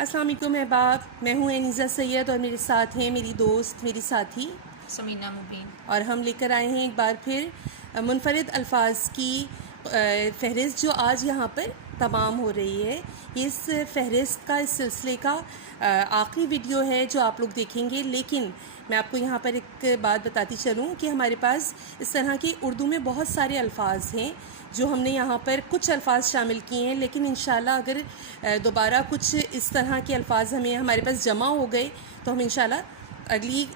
अस्सलाम वालेकुम अहबाब, मैं हूँ एनीज़ा सैयद और मेरे साथ हैं मेरी दोस्त, मेरी साथी समीना मुबीन। और हम लेकर आए हैं एक बार फिर मुनफरिद अल्फाज की फ़हरिस्त जो आज यहाँ पर तमाम हो रही है। इस फ़हरिस्त का, इस सिलसिले का आखिरी वीडियो है जो आप लोग देखेंगे। लेकिन मैं आपको यहाँ पर एक बात बताती चलूँ कि हमारे पास इस तरह के उर्दू में बहुत सारे अल्फाज हैं जो हमने यहाँ पर कुछ अल्फाज शामिल किए हैं, लेकिन इंशाल्लाह अगर दोबारा कुछ इस तरह के अल्फाज हमारे पास जमा हो गए तो हम इंशाल्लाह अगली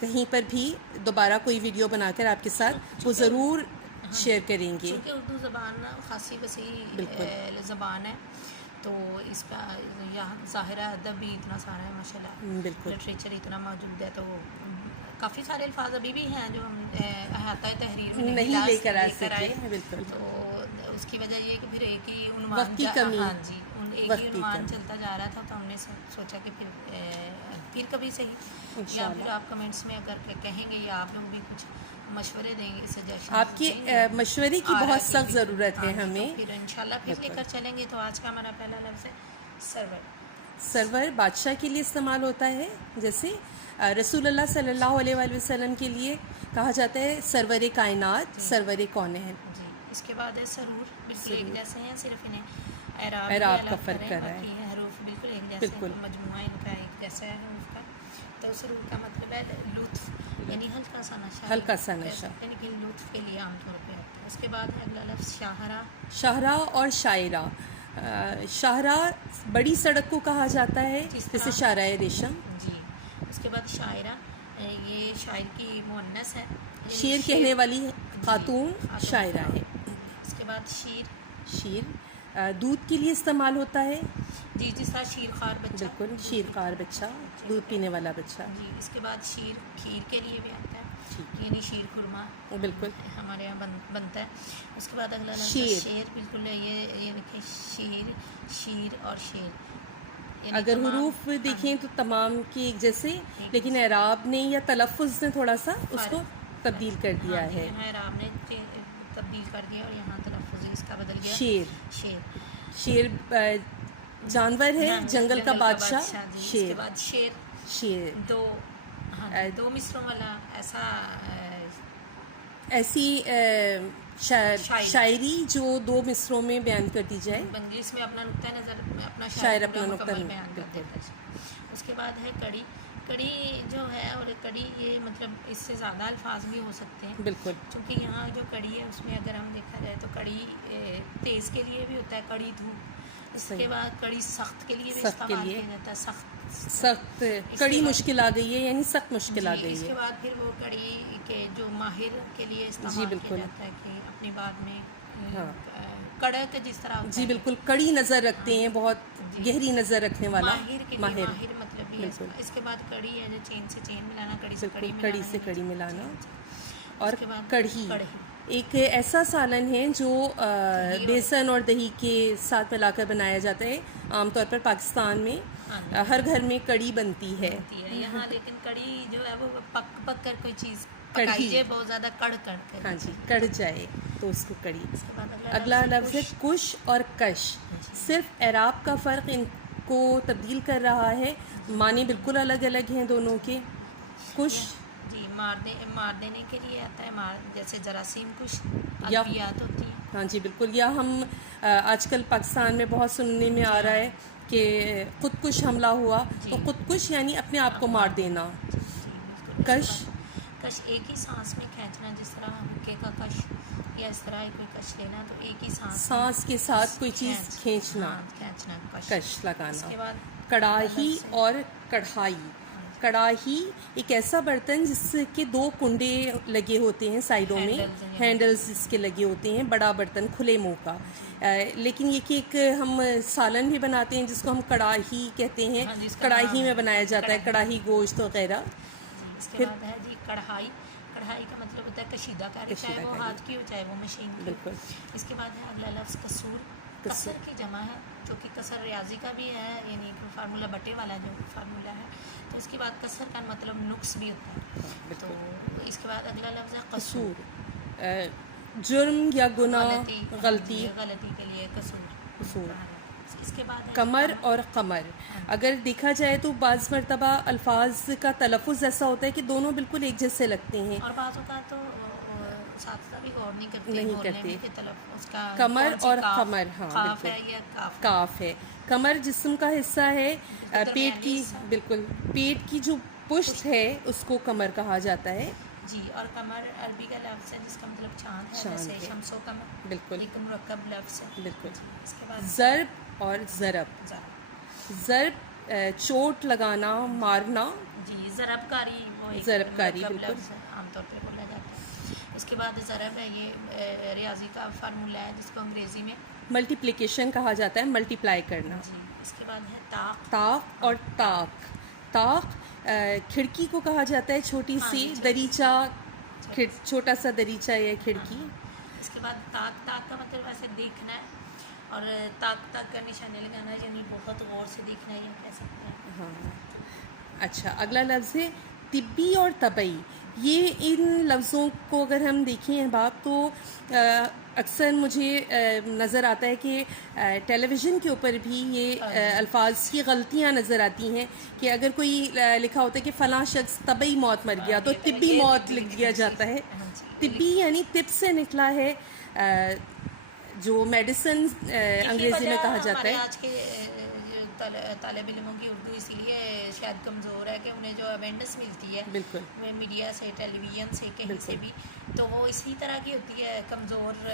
कहीं पर भी दोबारा कोई वीडियो बनाकर आपके साथ वो ज़रूर शेयर करेंगे। क्योंकि उर्दू ज़बान खासी वसी ज़बान है, तो इस पर यहाँ ज़ाहिरा अदब भी इतना सारा है माशाल्लाह, बिल्कुल लिटरेचर इतना मौजूद है, तो काफ़ी सारे अल्फाज अभी भी हैं जो हम अहाता तहरीर में नहीं लेकर आ सके। बिल्कुल, तो उसकी वजह ये कि फिर एक ही वक्त की कमी, हाँ जी, एक ही उन्वान चलता जा रहा था, तो हमने सोचा कि फिर कभी सही, या फिर आप कमेंट्स में अगर कहेंगे या आप लोग भी कुछ मशवरे देंगे, सजेशन आपके मशवरे की बहुत सख्त ज़रूरत है हमें। तो फिर इंशाल्लाह फिर लेकर चलेंगे। तो आज का हमारा पहला लफ्ज़ है सरवर। सरवर बादशाह के लिए इस्तेमाल होता है, जैसे रसूलुल्लाह सल्लल्लाहु अलैहि वसल्लम के लिए कहा जाता है सरवर कायनात, सरवर कौनैन जी। इसके बाद है सरूर, बिल्कुल एक जैसे हैं, सिर्फ इन्हें एराब का फ़र्क कर रहा है। हरूफ बिल्कुल एक जैसे, बिल्कुल मजमुआ इनका एक जैसा है हरूफ का। तो सरूर का मतलब है लुत्फ़, यानी हल्का सा नशा, हल्का सा नशा, यानी कि लुत्फ़ के लिए आमतौर पर आता है। उसके बाद है अगला लफ्ज़ शाहरा। शाहरा और शायरा। शाहरा बड़ी सड़क को कहा जाता है, जैसे शाहराए रेशम जी। उसके बाद शायरा, ये शायर की मुअन्नस है, शेर कहने वाली खातून शायरा है। उसके बाद शीर, शीर दूध के लिए इस्तेमाल होता है, जी, जिस तरह शीरखार बच्चा, बिल्कुल शीरखार बच्चा, दूध पीने वाला बच्चा जी। इसके बाद शीर खीर के लिए भी आता है, यानी शीर खुरमा बिल्कुल हमारे यहाँ बनता है। उसके बाद अगला शेर, शेर बिल्कुल ये देखिए शीर, शीर और शेर। अगर हुरूफ देखें तो तमाम के एक जैसे, लेकिन एराब ने या तलफ़ुज़ ने थोड़ा सा उसको तब्दील कर दिया है। एराब ने तब्दील कर दिया और यहाँ तलफ़ुज़ इसका बदल गया। शेर, शेर, शेर जानवर है, जंगल का बादशाह शेर। इसके बाद शेर, शेर दो मिसरों वाला ऐसी शायरी जो दो मिसरों में बयान कर दी जाए। इंग्लिश में अपना नुक्ता नज़र अपना शायर अपना नुक्ता बयान कर देता है। उसके बाद है कड़ी। कड़ी जो है, और कड़ी ये मतलब इससे ज़्यादा अल्फाज भी हो सकते हैं, बिल्कुल, क्योंकि यहाँ जो कड़ी है उसमें अगर हम देखा जाए तो कड़ी तेज़ के लिए भी होता है, कड़ी धूप। इसके बाद कड़ी सख्त के लिए भी इस्तेमाल किया जाता है, सख्त कड़ी मुश्किल आ गई है, यानी सख्त मुश्किल आ गई है। इसके बाद फिर वो कड़ी के जो माहिर के लिए इस्तेमाल किया जाता है कि अपनी बात में कड़क, जिस तरह जी बिल्कुल, कड़ी नज़र रखते हैं, बहुत गहरी नज़र रखने वाला माहिर मतलब भी है। इसके बाद कड़ी है जो चेन से चेन मिलाना, कड़ी से कड़ी मिलाना। और कढ़ी एक ऐसा सालन है जो बेसन और दही के साथ मिलाकर बनाया जाता है। आमतौर पर पाकिस्तान में हर घर में कड़ी बनती है यहाँ, लेकिन कड़ी जो है वो पक कर कोई चीज़ कढ़ी बहुत ज़्यादा कड़ हाँ जी, कड़ जाए तो उसको कड़ी। अगला लफ्ज़ है कुश और कश। सिर्फ एराब का फ़र्क इनको तब्दील कर रहा है, मानी बिल्कुल अलग अलग हैं दोनों के। कुश जी मार देने के लिए आता है, जैसे जरासीम कुश अद्वियात होती है। हाँ जी बिल्कुल, या हम आजकल पाकिस्तान में बहुत सुनने में आ रहा है कि खुदकुश हमला हुआ, तो खुदकुश यानी अपने आप को मार देना। कश एक ही सांस में खींचना, जिस तरह हुक्के का कश या इस तरह कोई कश लेना, तो एक ही सांस के साथ कोई चीज़ खींचना, कश लगाना। इसके बाद कड़ाही और कढ़ाई। कड़ाही एक ऐसा बर्तन जिसके दो कुंडे लगे होते हैं साइडों में, हैंडल्स जिसके लगे होते हैं, बड़ा बर्तन खुले मुंह का। लेकिन ये कि एक हम सालन भी बनाते हैं जिसको हम कड़ाही कहते हैं, कड़ाही में बनाया जाता है, कड़ाही गोश्त वगैरह। इसके बाद है जी कढ़ाई। कढ़ाई का मतलब होता है कशीदा कारी, चाहे वो हाथ की हो चाहे वो मशीन की। बिल्कुल। इसके बाद है अगला लफ्ज़ कसूर। कसर की जमा है, जो कि कसर रियाजी का भी है, यानी फार्मूला बटे वाला जो फार्मूला है। तो इसके बाद कसर का मतलब नुक्स भी होता है। तो इसके बाद अगला लफ्ज़ है कसूर, जुर्म या गुनाह, गलती के लिए कसूर। कसूर। اس کے بعد ہے کمر اور قمر. اگر دیکھا جائے تو بعض مرتبہ الفاظ کا تلفظ ایسا ہوتا ہے کہ دونوں بالکل ایک جیسے لگتے ہیں. اور بعض اوقات تو اساتذہ بھی غور نہیں کرتے نہیں بولنے کرتے. میں کہ تلفظ کا کمر کون سی اور کاف- قمر، ہاں کاف ہے بالکل یا کاف ہے. کاف ہے. کمر جسم کا حصہ ہے، پیٹ کی، حصہ. بالکل پیٹ کی جو پشت ہے اس کو کمر کہا جاتا ہے. جی. اور قمر عربی کا لفظ ہے جس کا مطلب چاند ہے، چاند جیسے ہے. شمس و قمر بالکل ایک مرکب لفظ ہے. بالکل. اس کے بعد ضرب اور ضرب. ضرب چوٹ لگانا، مارنا. جی. ضرب کاری وہ ایک ضرب کاری، مرکب بالکل. لفظ ہے، عام طور پہ بولا جاتا ہے. اس کے بعد ضرب ہے، یہ ریاضی کا فارمولہ ہے جس کو انگریزی میں ملٹیپلیکیشن کہا جاتا ہے، ملٹیپلائی کرنا. جی. اس کے بعد ہے طاق. طاق اور طاق. طاق کھڑکی کو کہا جاتا ہے، چھوٹی ہاں سی جی، دریچہ، چھوٹا سا دریچہ یا کھڑکی. اس کے بعد طاق. طاق کا مطلب ایسے دیکھنا ہے، اور طاق طاق کا نشانے لگانا ہے، یعنی بہت غور سے دیکھنا ہے، یہ کہہ سکتے ہیں. ہاں. اچھا، اگلا لفظ ہے طبی اور طبعی. یہ ان لفظوں کو اگر ہم دیکھیں احباب تو اکثر مجھے نظر آتا ہے کہ ٹیلی ویژن کے اوپر بھی یہ الفاظ کی غلطیاں نظر آتی ہیں کہ اگر کوئی لکھا ہوتا ہے کہ فلاں شخص طبعی موت مر گیا تو طبی موت لکھ دیا جاتا ہے. طبی یعنی طب سے نکلا ہے، جو میڈیسن انگریزی میں کہا جاتا ہے. آج کے طالب علموں کی اردو اسی لیے شاید کمزور ہے کہ انہیں جو اویئرنیس ملتی ہے بالکل میڈیا سے، ٹیلی ویژن سے، کہیں سے بالکل. بھی، تو وہ اسی طرح کی ہوتی ہے، کمزور.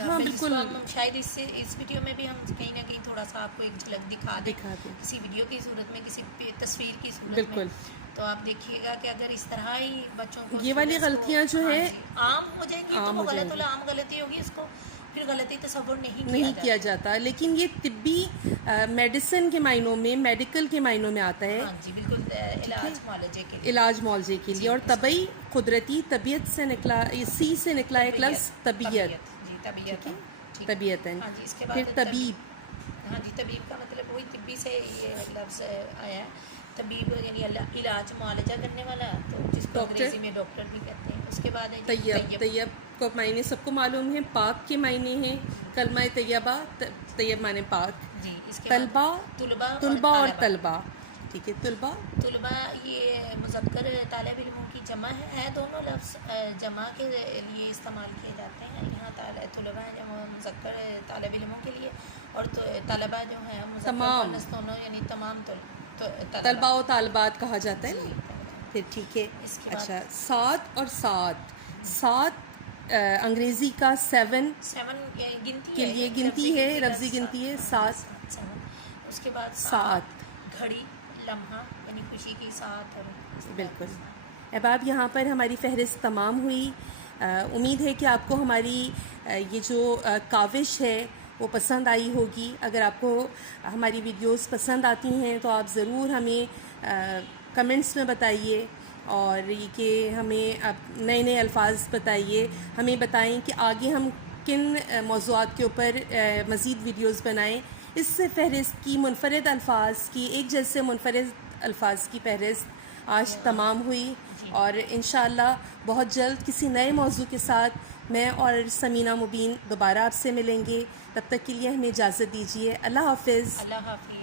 ہاں بالکل. ہم شاید اس ویڈیو میں بھی ہم کہیں نہ کہیں تھوڑا سا آپ کو ایک جھلک دکھا دیں کسی ویڈیو کی صورت میں، کسی تصویر کی صورت بالکل. میں. تو آپ دیکھیے گا کہ اگر اس طرح ہی بچوں کو یہ والی غلطیاں جو ہے عام ہو جائے گی تو وہ غلط العام غلطی ہوگی، اس کو پھر غلطی تصور نہیں کیا جاتا. لیکن یہ طبی میڈیسن کے معنوں میں، میڈیکل کے معنوں میں آتا ہے. ہاں جی بالکل. علاج معالجے کے لیے، علاج معالجے کے لیے. اور طبعی قدرتی، طبیعت سے نکلا، سی سے نکلا ایک لفظ طبیعت. جی طبیعت. طبیعتاً. ہاں جی. اس کے پھر بعد طبیب. ہاں جی. طبیب کا مطلب وہی طبی سے یہ لفظ آیا ہے. طبیب یعنی علاج معالجہ کرنے والا، تو جس کو انگریزی میں ڈاکٹر بھی کہتے ہیں. اس کے بعد ہے طیب. طیب کو معنی سب کو معلوم ہے، پاک کے معنی ہیں. کلمہ طیبہ، طیب معنی پاک. جی. اس کے طلبہ، طلبہ اور طلبہ. ٹھیک ہے. طلبہ یہ مذکر طالب علموں کی جمع ہے. دونوں لفظ جمع کے لیے استعمال کیے جاتے ہیں. یہاں طلبہ جو مذکر طالب علموں کے لیے، اور طلبہ جو ہیں مذکر دونوں، یعنی تمام طلبہ و طالبات کہا جاتا ہے نا. پھر ٹھیک ہے. اچھا، سات اور سات. سات انگریزی کا 7 کے لیے گنتی ہے، لفظی گنتی ہے 7. اس کے بعد سات، گھڑی، لمحہ، یعنی خوشی کی ساتھ. اور بالکل. احباب، یہاں پر ہماری فہرست تمام ہوئی. امید ہے کہ آپ کو ہماری یہ جو کاوش ہے وہ پسند آئی ہوگی. اگر آپ کو ہماری ویڈیوز پسند آتی ہیں تو آپ ضرور ہمیں کمنٹس میں بتائیے، اور یہ کہ ہمیں آپ نئے نئے الفاظ بتائیے. ہمیں بتائیں کہ آگے ہم کن موضوعات کے اوپر مزید ویڈیوز بنائیں. اس فہرست کی منفرد الفاظ کی، ایک جیسے منفرد الفاظ کی فہرست آج تمام ہوئی، اور انشاءاللہ بہت جلد کسی نئے موضوع کے ساتھ میں اور سمینہ مبین دوبارہ آپ سے ملیں گے. تب تک کے لیے ہمیں اجازت دیجیے. اللہ حافظ. اللہ حافظ.